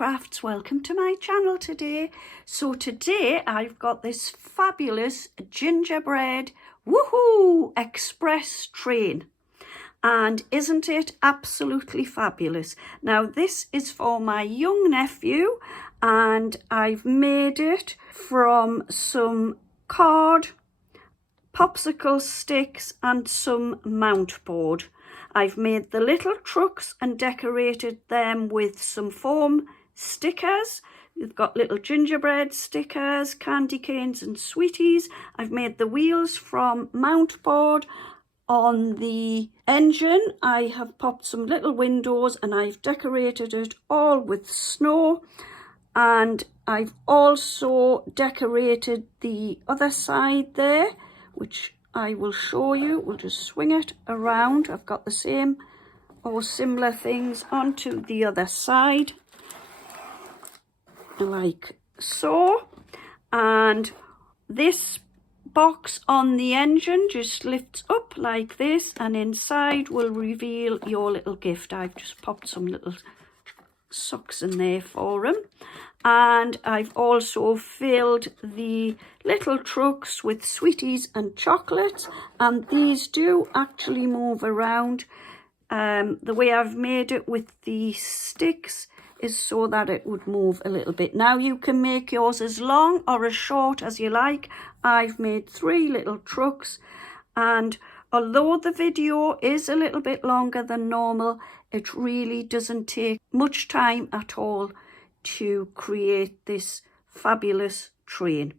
HobbyCrafts, welcome to my channel today. So today I've got this fabulous gingerbread woohoo express train, and isn't it absolutely fabulous? Now this is for my young nephew, and I've made it from some card, popsicle sticks and some mount board. I've made the little trucks and decorated them with some foam stickers. You've got little gingerbread stickers, candy canes and sweeties. I've made the wheels from mount board. On the engine I have popped some little windows and I've decorated it all with snow, and I've also decorated the other side there, which I will show you. We'll just swing it around. I've got the same or similar things onto the other side, like so. And this box on the engine just lifts up like this, and inside will reveal your little gift. I've just popped some little socks in there for him, and I've also filled the little trucks with sweeties and chocolates, and these do actually move around. The way I've made it with the sticks is so that it would move a little bit. Now you can make yours as long or as short as you like. I've made 3 little trucks, and although the video is a little bit longer than normal, it really doesn't take much time at all to create this fabulous train.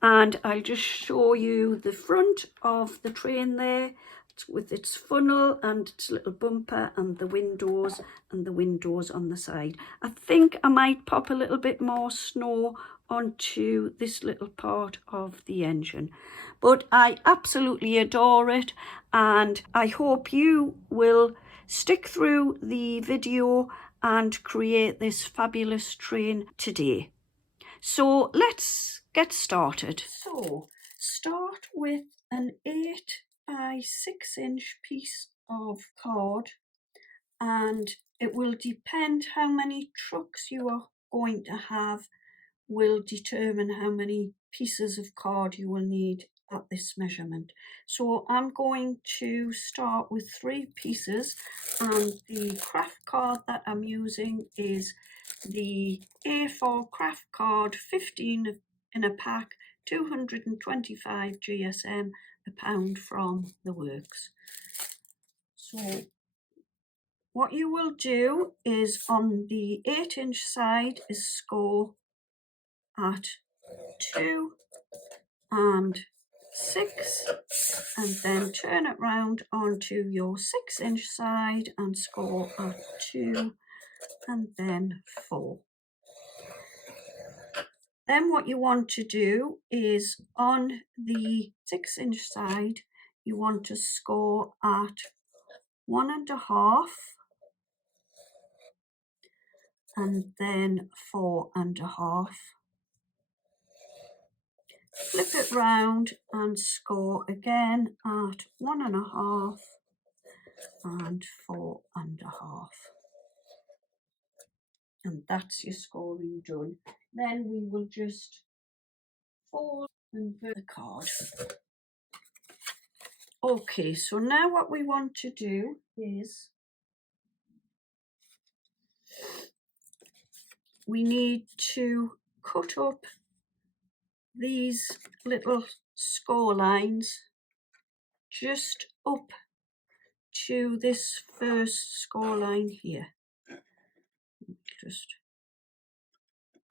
And I'll just show you the front of the train there with its funnel and its little bumper and the windows on the side. I think I might pop a little bit more snow onto this little part of the engine, but I absolutely adore it, and I hope you will stick through the video and create this fabulous train today. So let's get started. So start with an 8 by 6 inch piece of card, and it will depend how many trucks you are going to have will determine how many pieces of card you will need at this measurement. So I'm going to start with 3 pieces, and the Kraft card that I'm using is the A4 Kraft card, 15 in a pack, 225 GSM, £1 from the works. So what you will do is on the 8 inch side is score at 2 and 6, and then turn it round onto your 6 inch side and score at 2 and then 4. Then what you want to do is on the 6 inch side you want to score at 1.5 and then 4.5. Flip it round and score again at 1.5 and 4.5. And that's your scoring done. Then we will just fold and invert the card. Okay, so now what we want to do is we need to cut up these little score lines just up to this first score line here. Just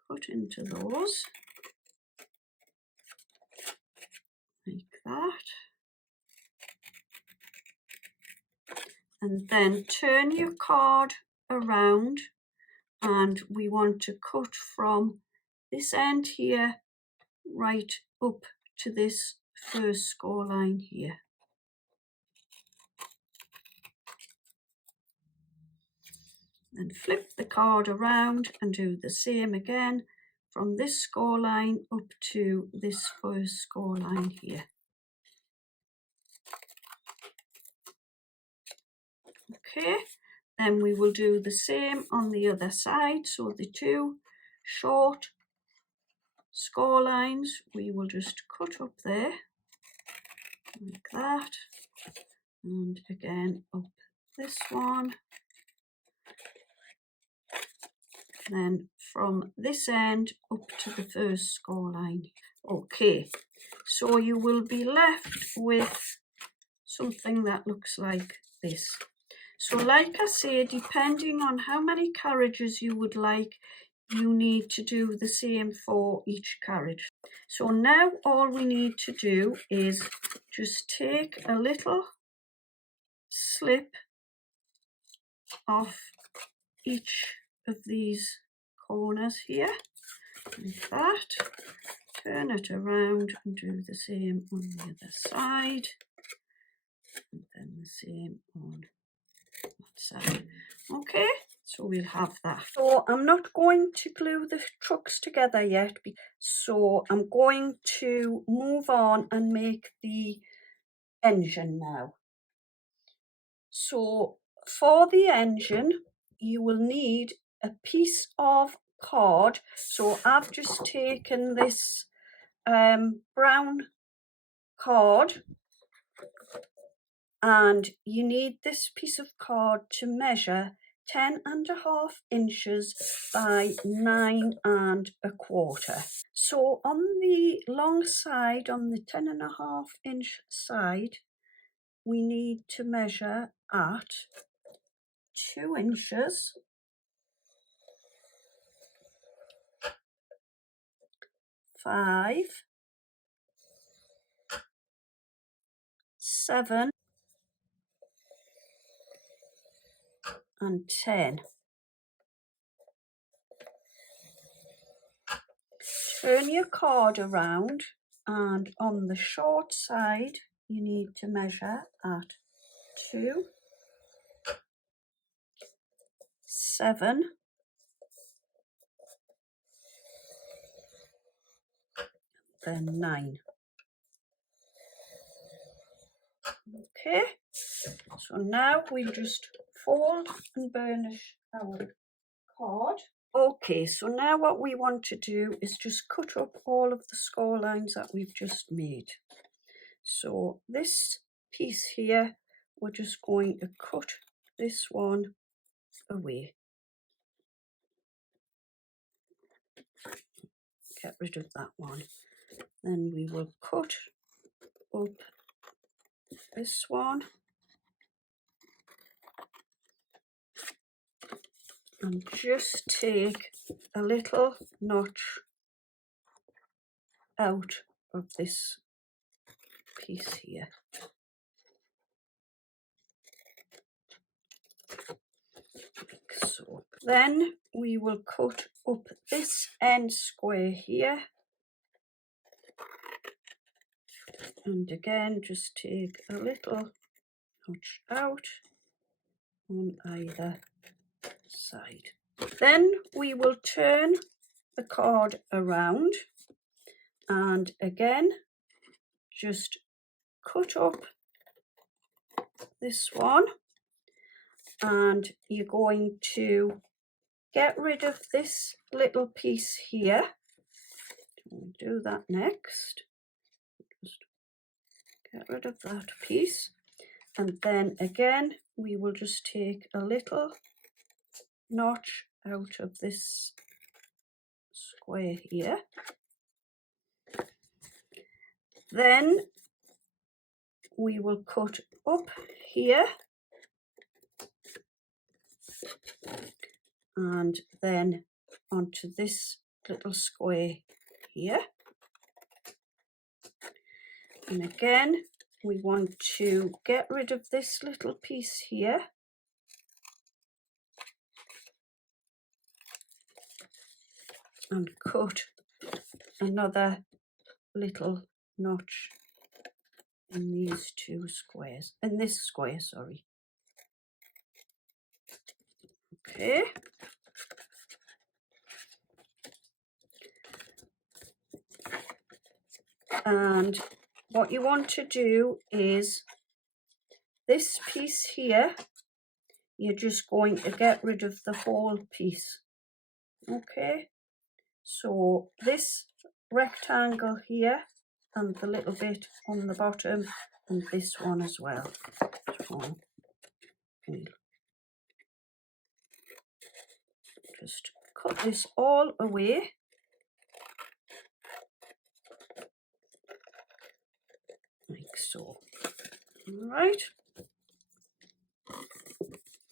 cut into those like that, and then turn your card around, and we want to cut from this end here right up to this first score line here. And flip the card around and do the same again from this score line up to this first score line here. Okay, Then we will do the same on the other side. So the two short score lines we will just cut up there like that, and again up this one, then from this end up to the first score line. Okay, so you will be left with something that looks like this. So like I say, depending on how many carriages you would like, you need to do the same for each carriage. So now all we need to do is just take a little slip off each of these corners here, like that. Turn it around and do the same on the other side, and then the same on that side. Okay, so we'll have that. So I'm not going to glue the trucks together yet, so I'm going to move on and make the engine now. So for the engine, you will need a piece of card. So I've just taken this brown card, and you need this piece of card to measure 10.5 inches by 9.25. So on the long side, on the 10.5 inch side, we need to measure at 2 inches, 5, 7 and 10. Turn your card around, and on the short side you need to measure at 2, 7 then 9. Okay, so now we'll just fold and burnish our card. Okay, so now what we want to do is just cut up all of the score lines that we've just made. So this piece here, we're just going to cut this one away. Get rid of that one. Then we will cut up this one and just take a little notch out of this piece here. Like so. Then we will cut up this end square here, and again just take a little notch out on either side. Then we will turn the card around and again just cut up this one, and you're going to get rid of this little piece here. We'll do that next. Just get rid of that piece, and then again we will just take a little notch out of this square here. Then we will cut up here and then onto this little square here. And again, we want to get rid of this little piece here. And cut another little notch in these two squares, in this square, sorry. Okay. And what you want to do is this piece here, you're just going to get rid of the whole piece. Okay, so this rectangle here and the little bit on the bottom and this one as well. So we'll just cut this all away. Like so. Right.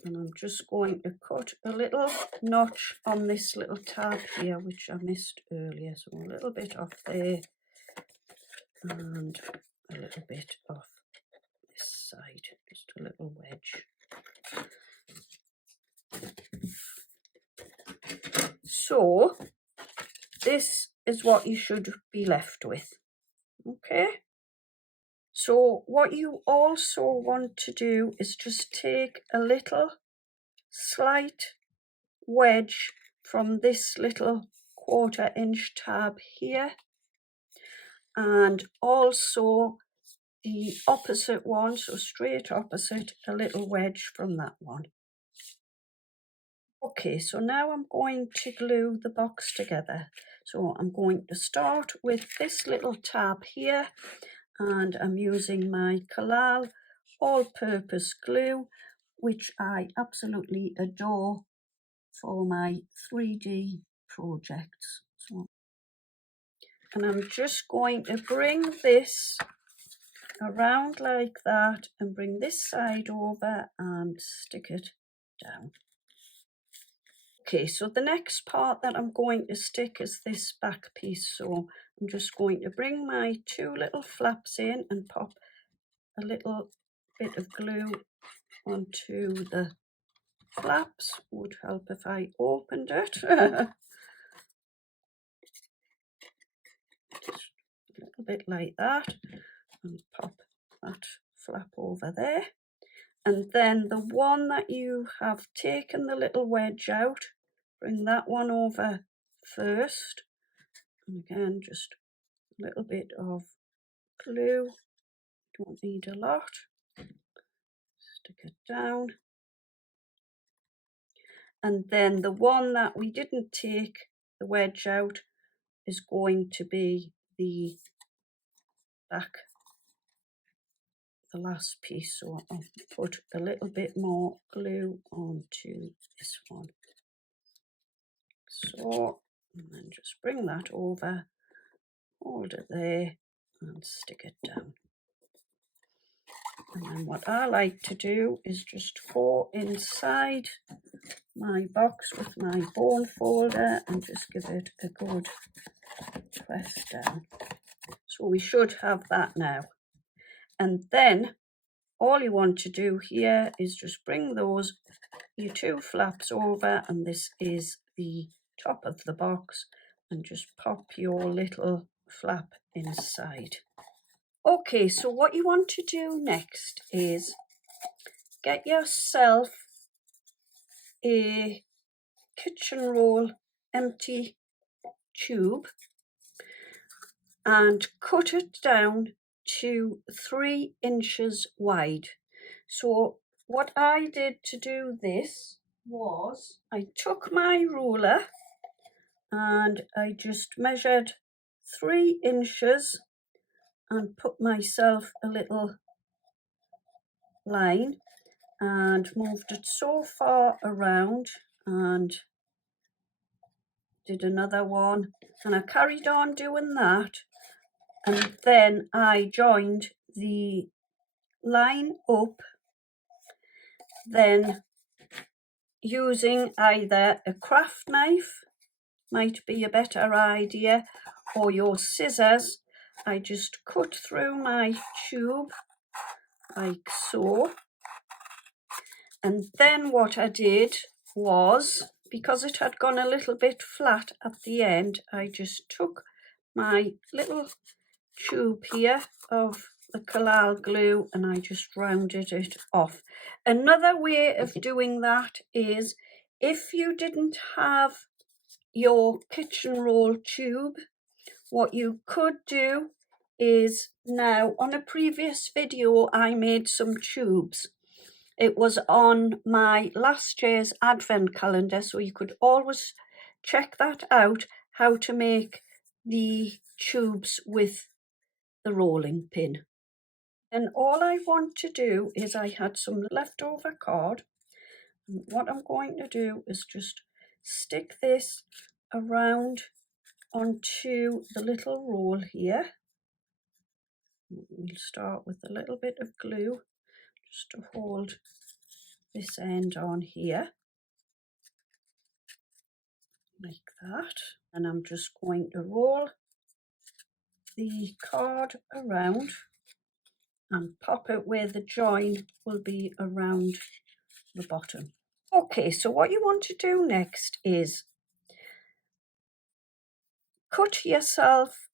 And I'm just going to cut a little notch on this little tab here, which I missed earlier. So a little bit off there and a little bit off this side, just a little wedge. So this is what you should be left with. Okay. So what you also want to do is just take a little slight wedge from this little 1/4 inch tab here, and also the opposite one, so straight opposite, a little wedge from that one. Okay, so now I'm going to glue the box together. So I'm going to start with this little tab here, and I'm using my Kalal all-purpose glue, which I absolutely adore for my 3D projects. And I'm just going to bring this around like that and bring this side over and stick it down. Okay, so the next part that I'm going to stick is this back piece. So I'm just going to bring my 2 little flaps in and pop a little bit of glue onto the flaps. Would help if I opened it. Just a little bit like that, and pop that flap over there. And then the one that you have taken the little wedge out, bring that one over first. And again, just a little bit of glue, don't need a lot. Stick it down. And then the one that we didn't take the wedge out is going to be the back, the last piece. So I'll put a little bit more glue onto this one. So, and then just bring that over, hold it there and stick it down. And then what I like to do is just go inside my box with my bone folder and just give it a good press down. So we should have that now. And then all you want to do here is just bring those, your 2 flaps over, and this is the top of the box, and just pop your little flap inside. Okay, so what you want to do next is get yourself a kitchen roll empty tube and cut it down to 3 inches wide. So what I did to do this was I took my ruler and I just measured 3 inches and put myself a little line and moved it so far around and did another one, and I carried on doing that, and then I joined the line up, then using either a craft knife might be a better idea, or your scissors. I just cut through my tube like so, and then what I did was, because it had gone a little bit flat at the end, I just took my little tube here of the Kalal glue and I just rounded it off. Another way of doing that is, if you didn't have your kitchen roll tube, what you could do is, now on a previous video I made some tubes, It was on my last year's advent calendar, so you could always check that out, how to make the tubes with the rolling pin. And all I want to do is, I had some leftover card. And what I'm going to do is just stick this around onto the little roll here. We'll start with a little bit of glue just to hold this end on here, like that. And I'm just going to roll the card around and pop it where the join will be around the bottom. Okay, so what you want to do next is cut yourself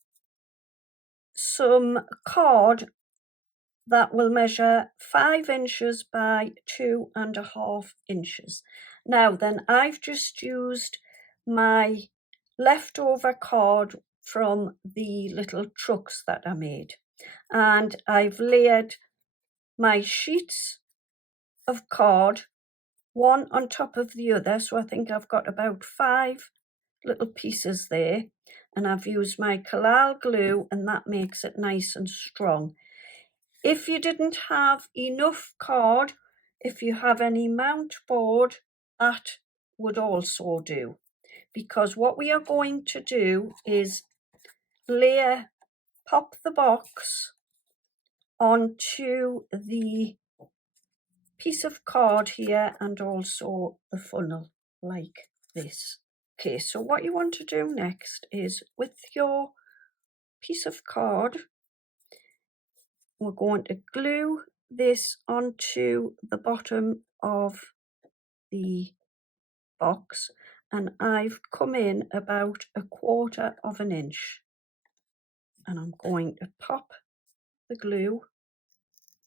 some card that will measure 5 inches by 2.5 inches. Now then, I've just used my leftover card from the little trucks that I made, and I've layered my sheets of card one on top of the other, so I think I've got about 5 little pieces there, and I've used my Collal glue, and that makes it nice and strong. If you didn't have enough card, if you have any mount board, that would also do, because what we are going to do is pop the box onto the piece of card here and also the funnel like this. Okay, so what you want to do next is, with your piece of card, we're going to glue this onto the bottom of the box, and I've come in about 1/4 inch, and I'm going to pop the glue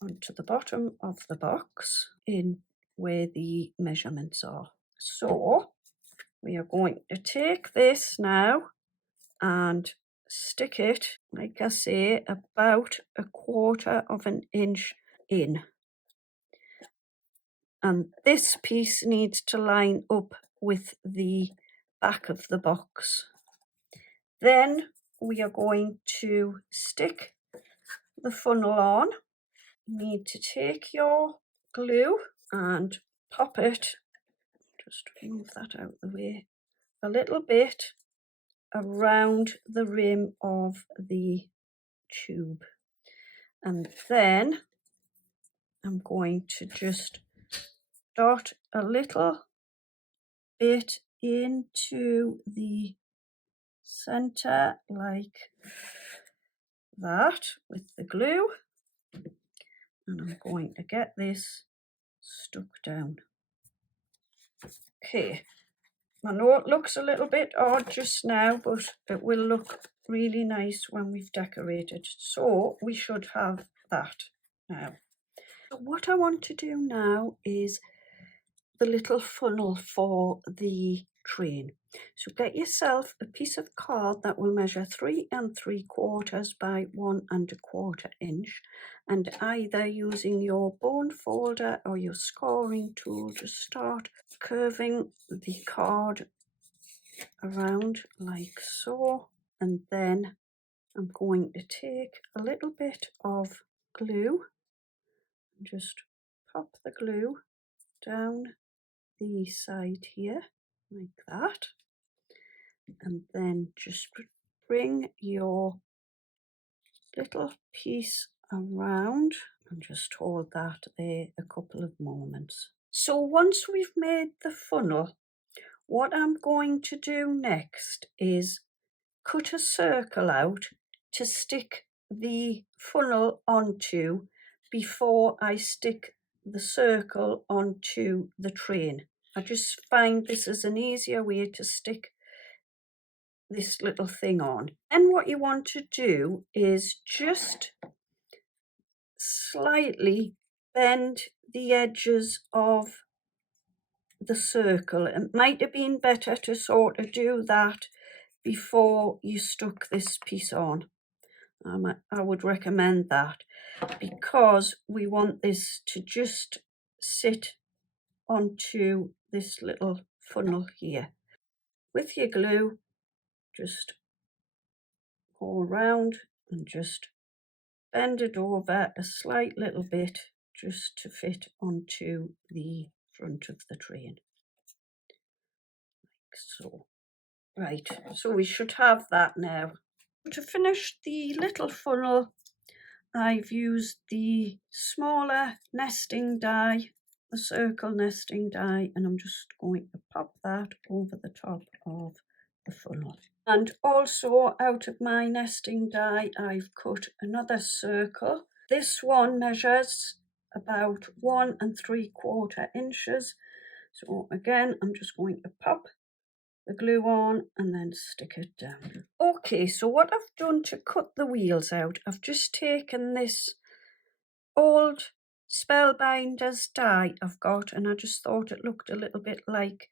onto the bottom of the box in where the measurements are. So we are going to take this now and stick it, like I say, about 1/4 inch in. And this piece needs to line up with the back of the box. Then we are going to stick the funnel on. You need to take your glue and pop it, just move that out of the way, a little bit around the rim of the tube. And then I'm going to just dot a little bit into the center like that with the glue, and I'm going to get this stuck down. Okay, I know it looks a little bit odd just now, but it will look really nice when we've decorated. So we should have that now. So what I want to do now is the little funnel for the train. So get yourself a piece of card that will measure 3 3/4 by 1 1/4 inch, and either using your bone folder or your scoring tool, just start curving the card around like so, and then I'm going to take a little bit of glue and just pop the glue down the side here like that, and then just bring your little piece around and just hold that there a couple of moments. So once we've made the funnel, what I'm going to do next is cut a circle out to stick the funnel onto before I stick the circle onto the train. I just find this is an easier way to stick this little thing on. And what you want to do is just slightly bend the edges of the circle. It might have been better to sort of do that before you stuck this piece on. I would recommend that, because we want this to just sit onto this little funnel here. With your glue, just go around and just bend it over a slight little bit just to fit onto the front of the train, like so. Right, so we should have that now. To finish the little funnel, I've used the smaller nesting die, the circle nesting die, and I'm just going to pop that over the top of the funnel. And also out of my nesting die, I've cut another circle. This one measures about 1 3/4 inches. So again, I'm just going to pop the glue on and then stick it down. Okay, so what I've done to cut the wheels out, I've just taken this old Spellbinders die I've got, and I just thought it looked a little bit like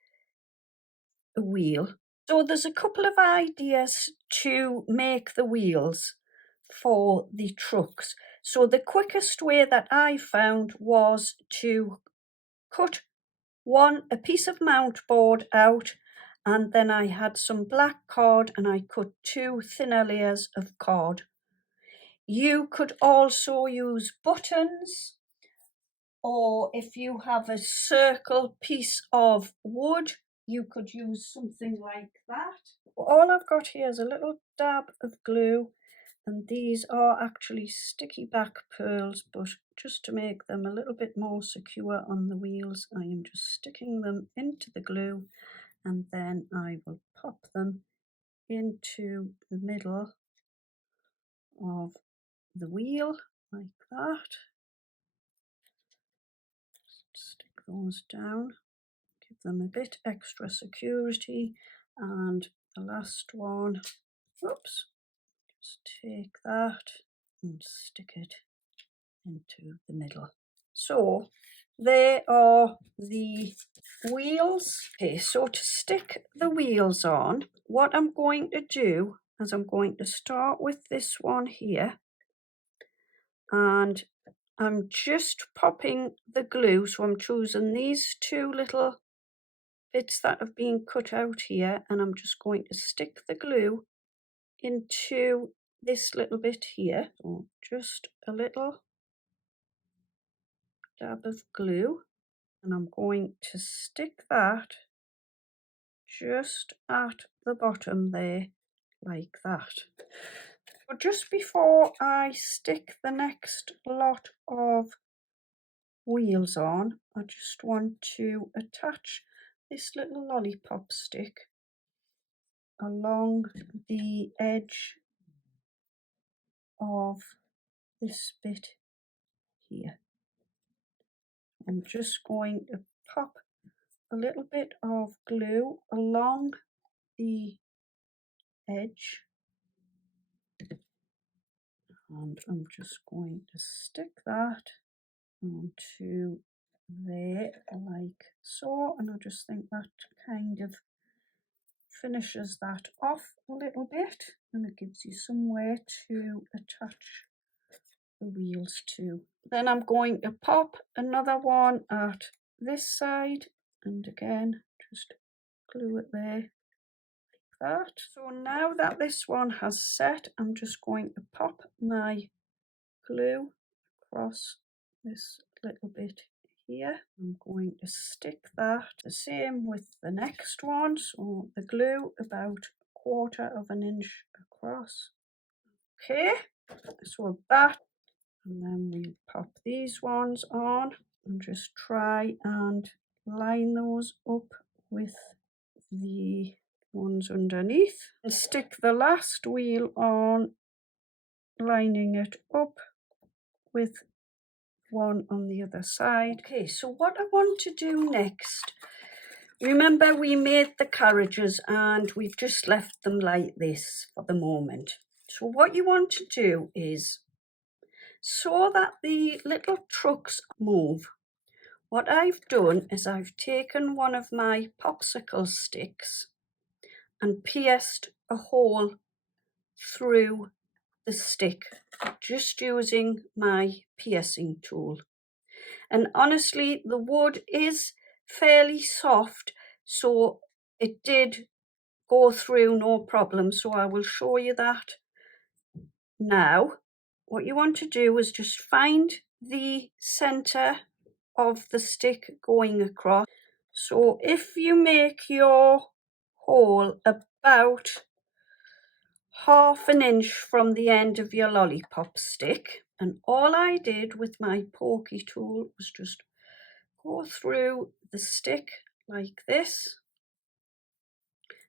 a wheel. So there's a couple of ideas to make the wheels for the trucks. So the quickest way that I found was to cut a piece of mount board out, and then I had some black card and I cut 2 thinner layers of card. You could also use buttons, or if you have a circle piece of wood, you could use something like that. All I've got here is a little dab of glue, and these are actually sticky back pearls, but just to make them a little bit more secure on the wheels, I am just sticking them into the glue, and then I will pop them into the middle of the wheel like that. Just stick those down, give them a bit extra security, and the last one, whoops, just take that and stick it into the middle. So there are the wheels. Okay, so to stick the wheels on, what I'm going to do is I'm going to start with this one here, and I'm just popping the glue. So I'm choosing these 2 little bits that have been cut out here, and I'm just going to stick the glue into this little bit here. So just a little dab of glue, and I'm going to stick that just at the bottom there like that. But just before I stick the next lot of wheels on, I just want to attach this little lollipop stick along the edge of this bit here. I'm just going to pop a little bit of glue along the edge, and I'm just going to stick that onto there like so, and I just think that kind of finishes that off a little bit, and it gives you somewhere to attach the wheels to. Then I'm going to pop another one at this side, and again just glue it there like that. So now that this one has set, I'm just going to pop my glue across this little bit here. I'm going to stick that the same with the next one, so the glue about 1/4 inch across. Okay, so that, and then we pop these ones on and just try and line those up with the ones underneath, and stick the last wheel on, lining it up with one on the other side. Okay, so what I want to do next, remember we made the carriages and we've just left them like this for the moment. So what you want to do is, so that the little trucks move, what I've done is I've taken one of my popsicle sticks and pierced a hole through the stick, just using my piercing tool. And honestly, the wood is fairly soft, so it did go through no problem. So I will show you that now. What you want to do is just find the center of the stick going across. So if you make your hole about half an inch from the end of your lollipop stick, and all I did with my pokey tool was just go through the stick like this,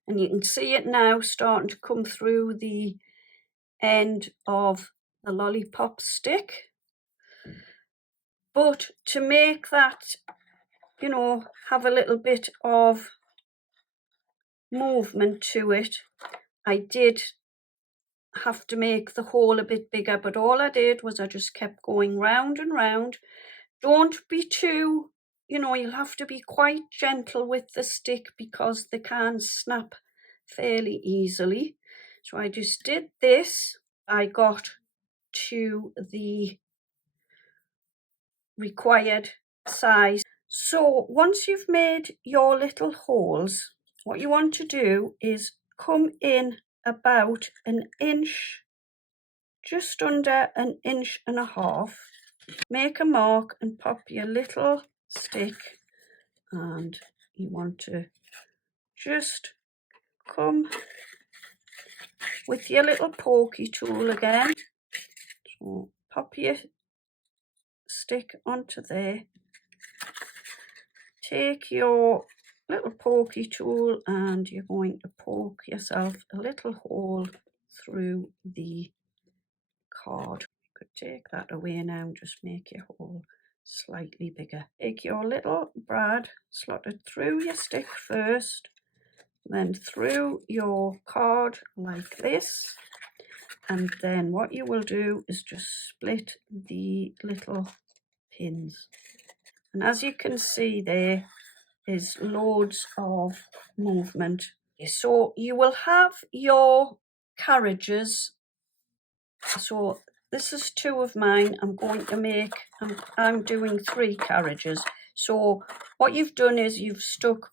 and you can see it now starting to come through the end of the lollipop stick. But to make that, you know, have a little bit of movement to it, I did have to make the hole a bit bigger, but all I did was I just kept going round and round. Don't be too, you know, you'll have to be quite gentle with the stick because they can snap fairly easily. So I just did this. I got to the required size. So once you've made your little holes, what you want to do is come in about an inch, just under an inch and a half. Make a mark and pop your little stick, and you want to just come with your little pokey tool again. So pop your stick onto there. Take your little pokey tool and you're going to poke yourself a little hole through the card. You could take that away now and just make your hole slightly bigger. Take your little brad, slot it through your stick first, then through your card like this, and then what you will do is just split the little pins. And as you can see, there is loads of movement. So you will have your carriages. So this is 2 of mine. I'm going to make, I'm doing 3 carriages. So what you've done is you've stuck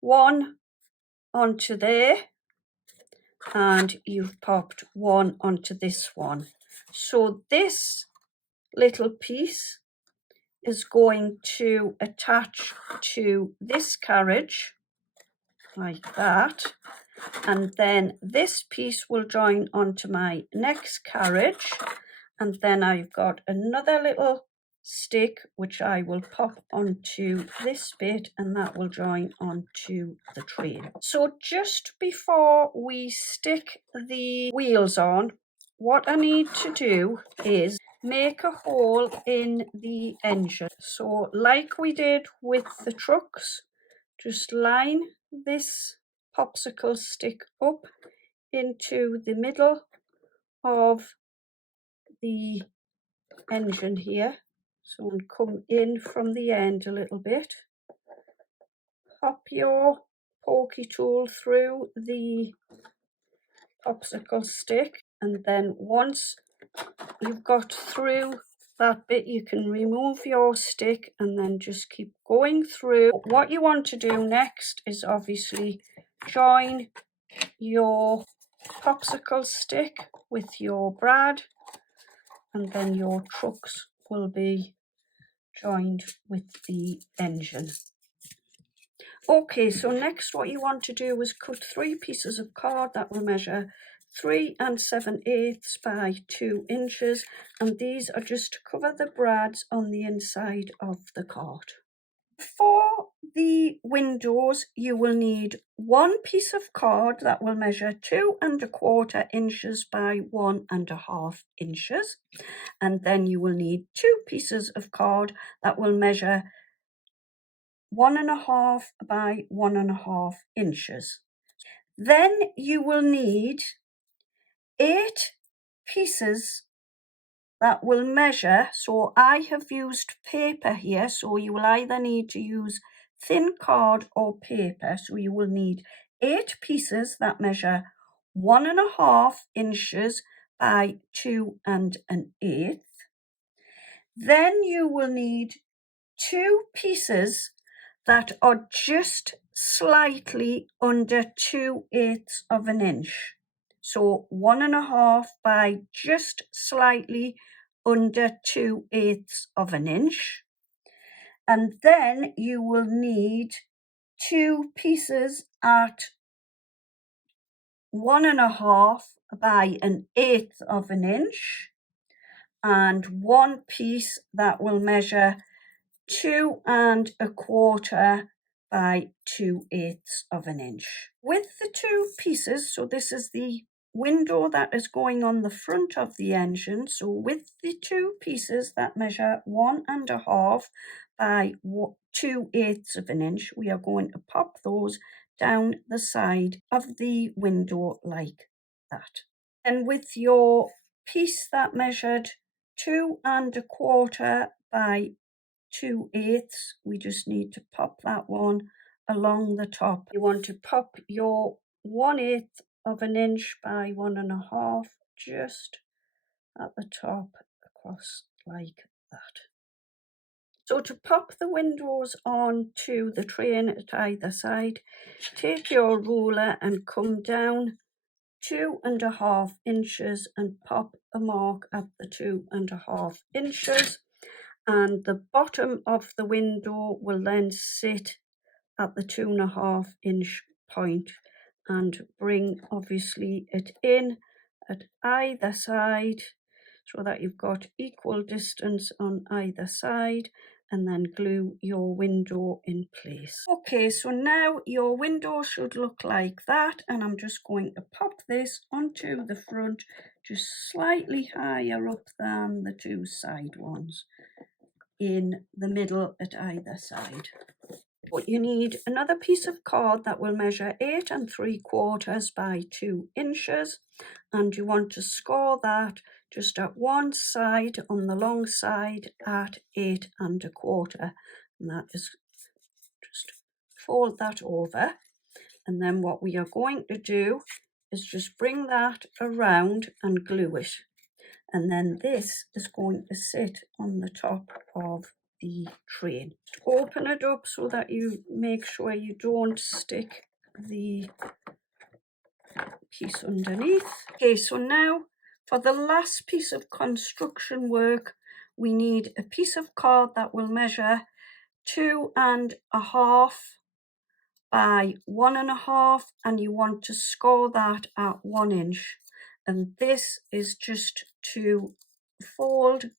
one onto there and you've popped one onto this one. So this little piece is going to attach to this carriage like that, and then this piece will join onto my next carriage, and then I've got another little stick which I will pop onto this bit, and that will join onto the train. So just before we stick the wheels on, what I need to do is make a hole in the engine. So like we did with the trucks, just line this popsicle stick up into the middle of the engine here. So and come in from the end a little bit. Pop your pokey tool through the popsicle stick, and then once you've got through that bit, you can remove your stick and then just keep going through. What you want to do next is obviously join your popsicle stick with your brad, and then your trucks will be joined with the engine. Okay, so next what you want to do is cut 3 pieces of card that will measure 3 7/8 by 2 inches, and these are just to cover the brads on the inside of the card. For the windows, you will need 1 piece of card that will measure 2 1/4 inches by 1 1/2 inches, and then you will need 2 pieces of card that will measure 1 1/2 by 1 1/2 inches. Then you will need 8 pieces that will measure, so I have used paper here, so you will either need to use thin card or paper. So you will need 8 pieces that measure 1 1/2 inches by 2 1/8. Then you will need 2 pieces that are just slightly under 2/8 of an inch. So 1.5 by just slightly under 2/8 of an inch. And then you will need 2 pieces at 1.5 by 1/8 of an inch, and 1 piece that will measure 2.25 by 2/8 of an inch. With the 2 pieces, so this is the window that is going on the front of the engine, so with the 2 pieces that measure 1.5 by 2/8 of an inch, we are going to pop those down the side of the window like that. And with your piece that measured 2.25 by 2/8, we just need to pop that one along the top. You want to pop your 1/8 of an inch by 1.5 just at the top across like that. So to pop the windows onto the train at either side, take your ruler and come down 2.5 inches and pop a mark at the 2.5 inches, and the bottom of the window will then sit at the 2.5 inch point, and bring obviously it in at either side so that you've got equal distance on either side, and then glue your window in place. Okay, so now your window should look like that, and I'm just going to pop this onto the front just slightly higher up than the 2 side ones in the middle at either side. But you need another piece of card that will measure 8.75 by 2 inches, and you want to score that just at one side on the long side at 8.25, and that is just fold that over. And then what we are going to do is just bring that around and glue it, and then this is going to sit on the top of the train. Open it up so that you make sure you don't stick the piece underneath. Okay, so now for the last piece of construction work, we need a piece of card that will measure 2.5 by 1.5, and you want to score that at 1 inch. And this is just to fold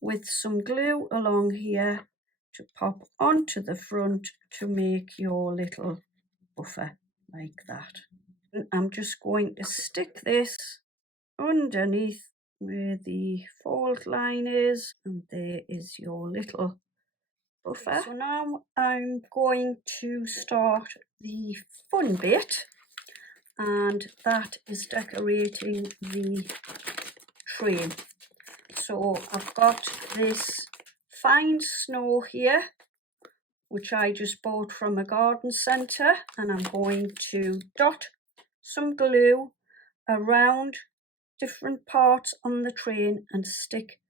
with some glue along here to pop onto the front to make your little buffer like that. And I'm just going to stick this underneath where the fold line is, and there is your little buffer. So now I'm going to start the fun bit, and that is decorating the train. So I've got this fine snow here, which I just bought from a garden centre, and I'm going to dot some glue around different parts on the train and stick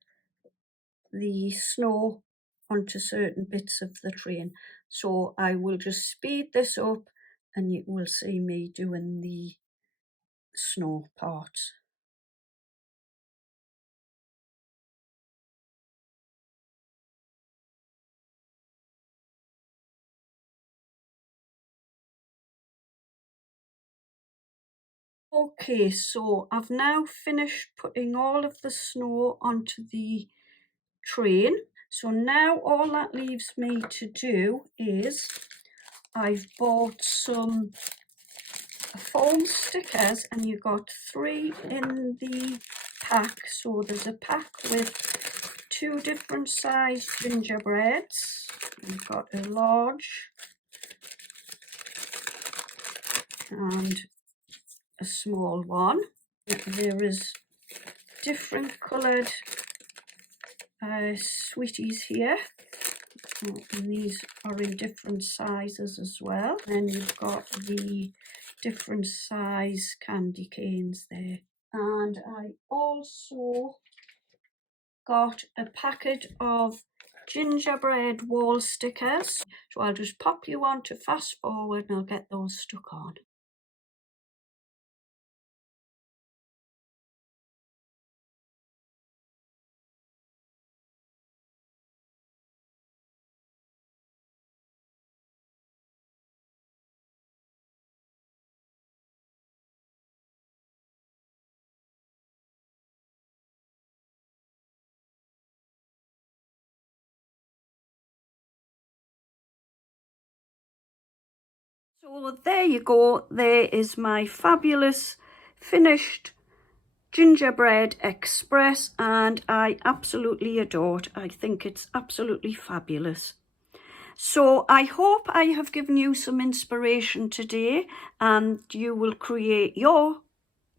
the snow onto certain bits of the train. So I will just speed this up and you will see me doing the snow parts. Okay, so I've now finished putting all of the snow onto the train. So now all that leaves me to do is I've bought some foam stickers, and you got 3 in the pack. So there's a pack with 2 different size gingerbreads. You've got a large and a small one. There is different coloured sweeties here, and these are in different sizes as well. Then you've got the different size candy canes there, and I also got a packet of gingerbread wall stickers. So I'll just pop you on to fast forward and I'll get those stuck on. So there you go, there is my fabulous finished gingerbread express, and I absolutely adore it. I think it's absolutely fabulous. So I hope I have given you some inspiration today and you will create your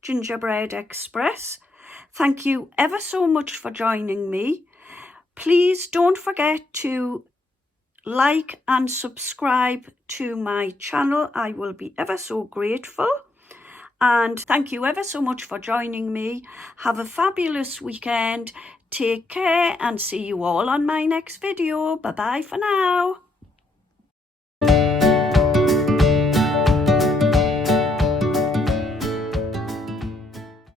gingerbread express. Thank you ever so much for joining me. Please don't forget to like and subscribe to my channel. I will be ever so grateful. And thank you ever so much for joining me. Have a fabulous weekend. Take care and see you all on my next video. Bye bye for now.